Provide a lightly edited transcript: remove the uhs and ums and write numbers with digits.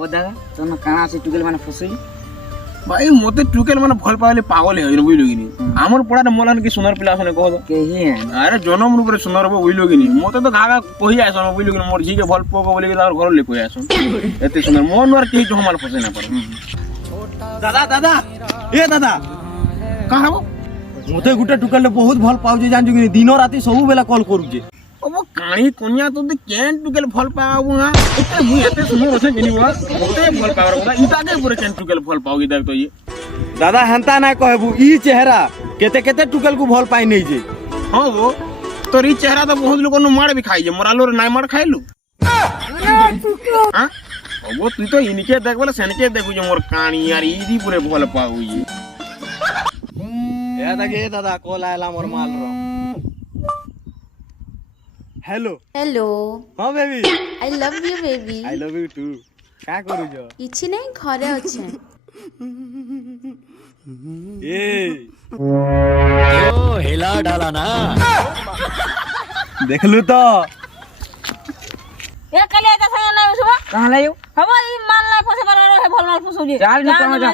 ও দাদা তোর কাଣା আছে টুকেল মানে ফসই ভাই মতে টুকেল মানে ভাল পাইলে পাগল হয়ে গেল বুঝলো কিনি আমার পড়াটা মলান কি সোনার পিলা আসনে কহ কেহি আরে জনম রূপে সোনার হবে বুঝলো কিনি মতে তো ঘাঘা কহি আসন বুঝলো কিনি মোর ঝিকে ভাল পোক বলি কি তার ঘর লে কই আসন এতে সোনার মন আর কি জমাল ফসে না পারে দাদা দাদা এ দাদা কাহা হবো মতে গুটে টুকেলটা বহুত ভাল পাউছে জানছো কি দিন রাতি সবু বেলা কল করুছে ও কাণী কন্যা তো কেন টুকেল ভাল পাবো না এতে মুই এতে সুন্দর আছে কিনি বা মতে ভাল পাওয়ার কথা ইটাকে পুরো কেন টুকেল ভাল পাও কি দেখ তো ইয়ে দাদা হেন্তা না কহবু ই চেহারা কেতে কেতে টুকেল কু ভাল পাই নেই যে हाँ वो तोर ई चेहरा तो बहुत लोगों ने मार भी खाई जे मोरा लोर नाय मार खाइलु हां वो तू तो इनके देख बोले सनके देखु जे मोर कानी यार ई दी पूरे भल पाऊ ये এ দাগে দাদা কল আইলা মোর মাল র হ্যালো हेलो হ্যাঁ baby I love you baby I love you too কা করুছ କିଛି ନାହିଁ ଘରେ ଅଛି এ हिला डाला ना দেখলু তো ए काली आइता संग नै उसबा कहाँ लायो हबो ई माल नै फसे पर हे भल माल फसौ जे चाल न कहाँ जा।